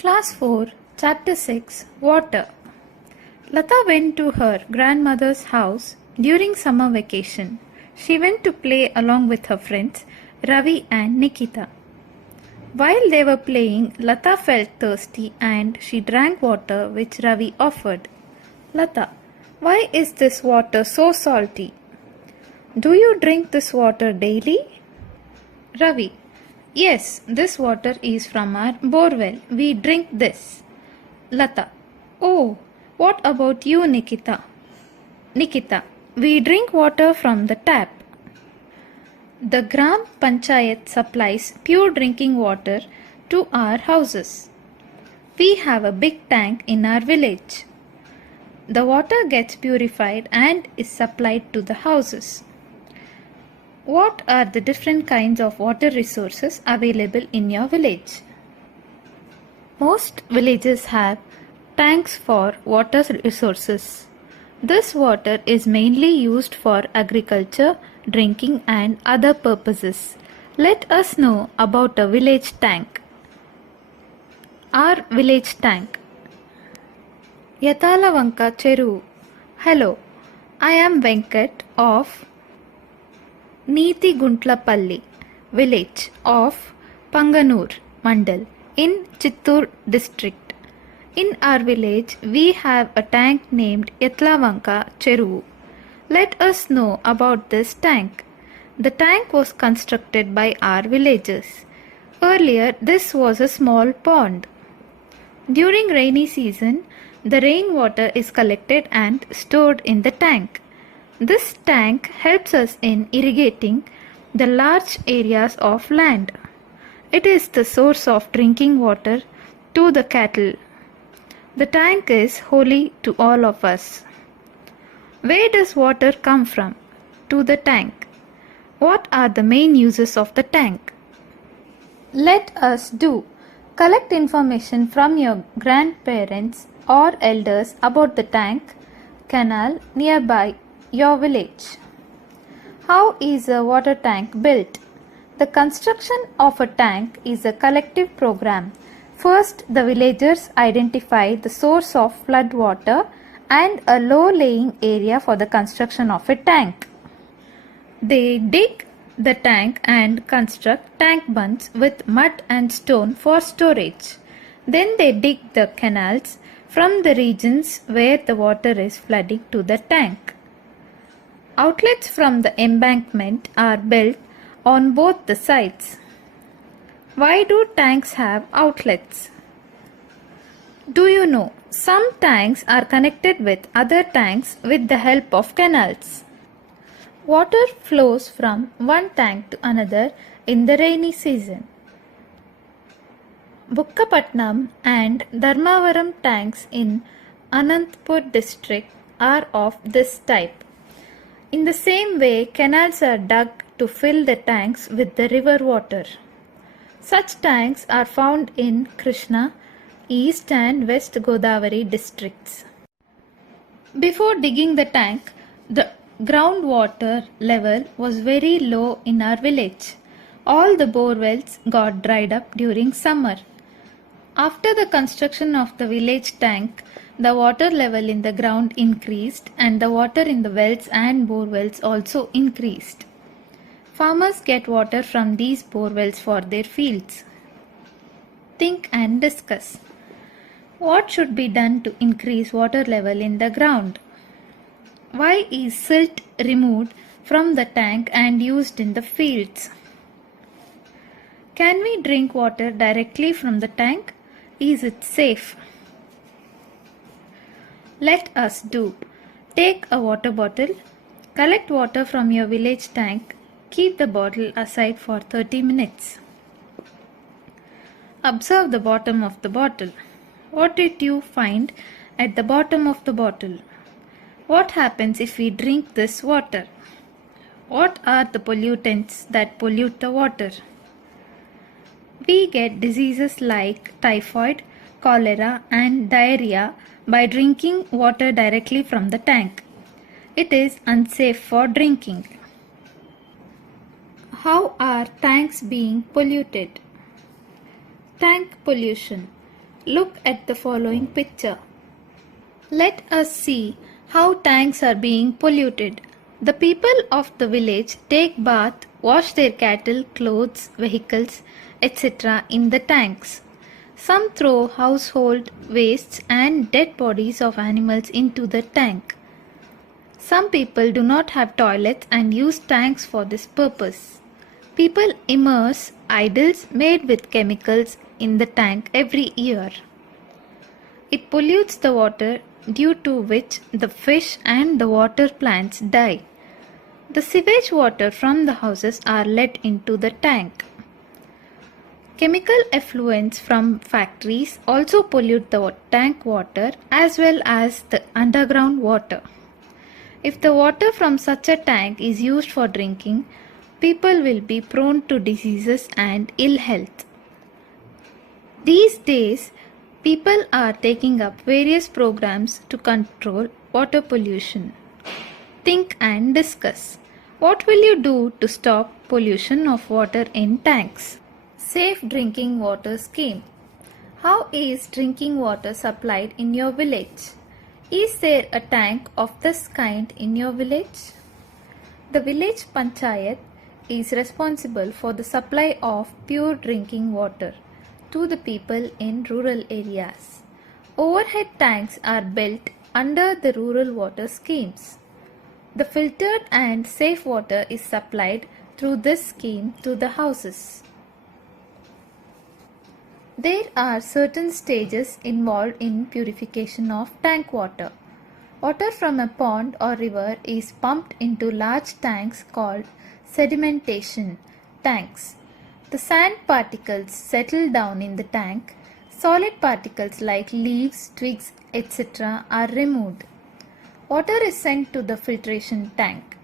Class 4, Chapter 6, Water. Lata went to her grandmother's house during summer vacation. She went to play along with her friends Ravi and Nikita. While they were playing, Lata felt thirsty and she drank water which Ravi offered. Lata, why is this water so salty? Do you drink this water daily? Ravi, yes, this water is from our borewell. We drink this. Lata, oh, what about you, Nikita? Nikita, we drink water from the tap. The Gram Panchayat supplies pure drinking water to our houses. We have a big tank in our village. The water gets purified and is supplied to the houses. What are the different kinds of water resources available in your village? Most villages have tanks for water resources. This water is mainly used for agriculture, drinking and other purposes. Let us know about a village tank. Our village tank. Yatalavanka Cheru. Hello, I am Venkat of Neeti Guntlapalli village of Panganur Mandal in Chittoor district. In our village, we have a tank named Yatlavanka Cheru. Let us know about this tank. The tank was constructed by our villagers. Earlier, this was a small pond. During rainy season, the rainwater is collected and stored in the tank. This tank helps us in irrigating the large areas of land. It is the source of drinking water to the cattle. The tank is holy to all of us. Where does water come from? To the tank. What are the main uses of the tank? Let us do. Collect information from your grandparents or elders about the tank, canal nearby your village. How is a water tank built? The construction of a tank is a collective program. First, the villagers identify the source of flood water and a low-lying area for the construction of a tank. They dig the tank and construct tank bunds with mud and stone for storage. Then they dig the canals from the regions where the water is flooding to the tank. Outlets from the embankment are built on both the sides. Why do tanks have outlets? Do you know, some tanks are connected with other tanks with the help of canals. Water flows from one tank to another in the rainy season. Bukkapatnam and Dharmavaram tanks in Anantapur district are of this type. In the same way, canals are dug to fill the tanks with the river water. Such tanks are found in Krishna, East and West Godavari districts. Before digging the tank, the groundwater level was very low in our village. All the bore wells got dried up during summer. After the construction of the village tank, the water level in the ground increased and the water in the wells and bore wells also increased. Farmers get water from these bore wells for their fields. Think and discuss. What should be done to increase water level in the ground? Why is silt removed from the tank and used in the fields? Can we drink water directly from the tank? Is it safe? Let us do. Take a water bottle, collect water from your village tank, keep the bottle aside for 30 minutes. Observe the bottom of the bottle. What did you find at the bottom of the bottle? What happens if we drink this water? What are the pollutants that pollute the water? We get diseases like typhoid, cholera and diarrhea by drinking water directly from the tank. It is unsafe for drinking. How are tanks being polluted? Tank pollution. Look at the following picture. Let us see how tanks are being polluted. The people of the village take bath, wash their cattle, clothes, vehicles, etc. in the tanks. Some throw household wastes and dead bodies of animals into the tank. Some people do not have toilets and use tanks for this purpose. People immerse idols made with chemicals in the tank every year. It pollutes the water, due to which the fish and the water plants die. The sewage water from the houses are let into the tank. Chemical effluents from factories also pollute the tank water as well as the underground water. If the water from such a tank is used for drinking, people will be prone to diseases and ill health. These days, people are taking up various programs to control water pollution. Think and discuss. What will you do to stop pollution of water in tanks? Safe drinking water scheme. How is drinking water supplied in your village? Is there a tank of this kind in your village? The village panchayat is responsible for the supply of pure drinking water to the people in rural areas. Overhead tanks are built under the rural water schemes. The filtered and safe water is supplied through this scheme to the houses. There are certain stages involved in purification of tank water. Water from a pond or river is pumped into large tanks called sedimentation tanks. The sand particles settle down in the tank. Solid particles like leaves, twigs, etc. are removed. Water is sent to the filtration tank.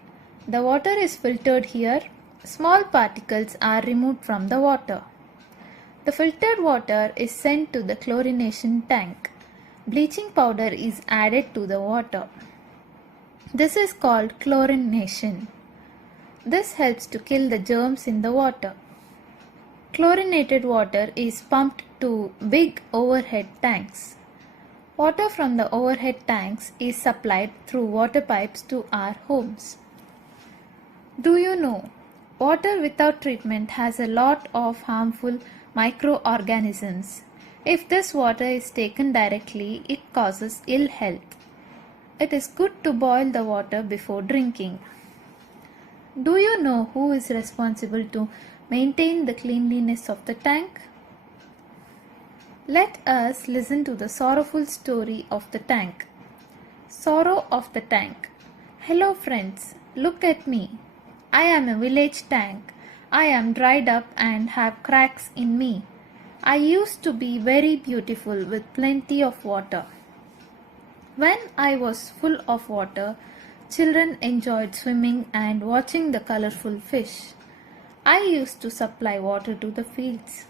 The water is filtered here. Small particles are removed from the water. The filtered water is sent to the chlorination tank. Bleaching powder is added to the water. This is called chlorination. This helps to kill the germs in the water. Chlorinated water is pumped to big overhead tanks. Water from the overhead tanks is supplied through water pipes to our homes. Do you know, water without treatment has a lot of harmful microorganisms. If this water is taken directly, it causes ill health. It is good to boil the water before drinking. Do you know who is responsible to maintain the cleanliness of the tank? Let us listen to the sorrowful story of the tank. Sorrow of the tank. Hello friends, look at me. I am a village tank. I am dried up and have cracks in me. I used to be very beautiful with plenty of water. When I was full of water, children enjoyed swimming and watching the colorful fish. I used to supply water to the fields.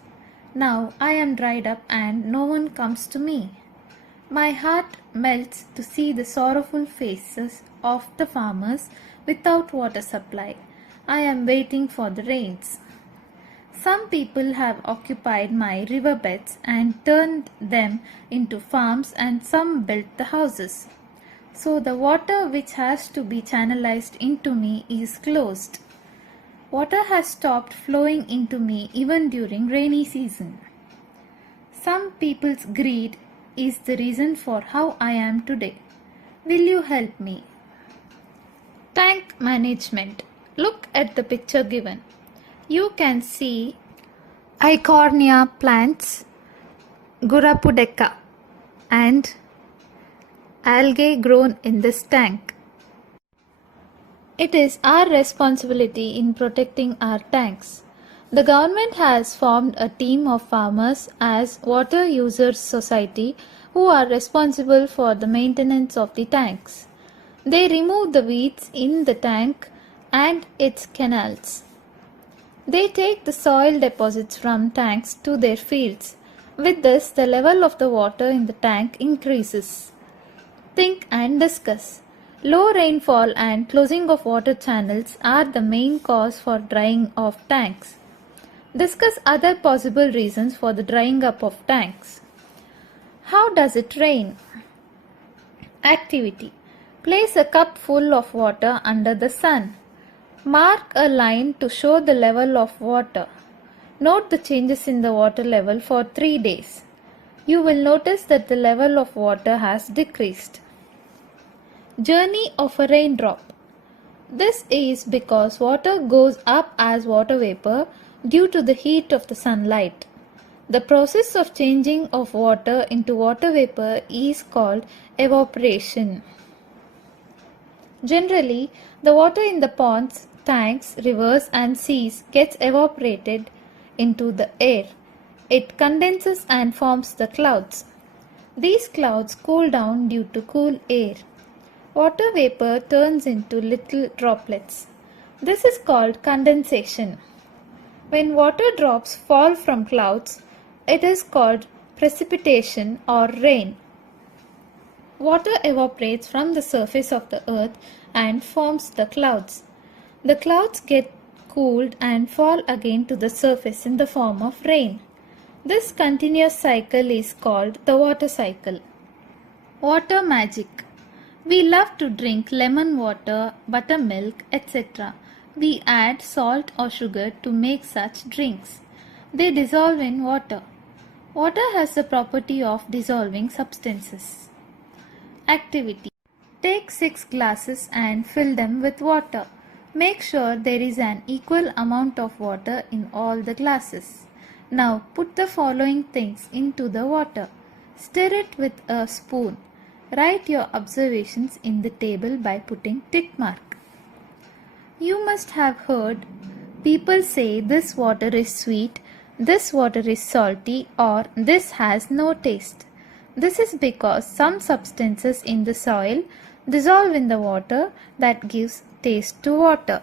Now I am dried up and no one comes to me. My heart melts to see the sorrowful faces of the farmers without water supply. I am waiting for the rains. Some people have occupied my riverbeds and turned them into farms, and some built the houses. So the water which has to be channelized into me is closed. Water has stopped flowing into me even during rainy season. Some people's greed is the reason for how I am today. Will you help me? Tank management. Look at the picture given. You can see Eichhornia plants, Gurapudeca, and algae grown in this tank. It is our responsibility in protecting our tanks. The government has formed a team of farmers as Water Users Society who are responsible for the maintenance of the tanks. They remove the weeds in the tank and its canals. They take the soil deposits from tanks to their fields. With this, the level of the water in the tank increases. Think and discuss. Low rainfall and closing of water channels are the main cause for drying of tanks. Discuss other possible reasons for the drying up of tanks. How does it rain? Activity. Place a cup full of water under the sun. Mark a line to show the level of water. Note the changes in the water level for 3 days. You will notice that the level of water has decreased. Journey of a raindrop. This is because water goes up as water vapor due to the heat of the sunlight. The process of changing of water into water vapor is called evaporation. Generally, the water in the ponds, tanks, rivers and seas gets evaporated into the air. It condenses and forms the clouds. These clouds cool down due to cool air. Water vapor turns into little droplets. This is called condensation. When water drops fall from clouds, it is called precipitation or rain. Water evaporates from the surface of the earth and forms the clouds. The clouds get cooled and fall again to the surface in the form of rain. This continuous cycle is called the water cycle. Water magic. We love to drink lemon water, buttermilk, etc. We add salt or sugar to make such drinks. They dissolve in water. Water has the property of dissolving substances. Activity. Take 6 glasses and fill them with water. Make sure there is an equal amount of water in all the glasses. Now put the following things into the water. Stir it with a spoon. Write your observations in the table by putting tick mark. You must have heard people say this water is sweet, this water is salty, or this has no taste. This is because some substances in the soil dissolve in the water that gives taste to water.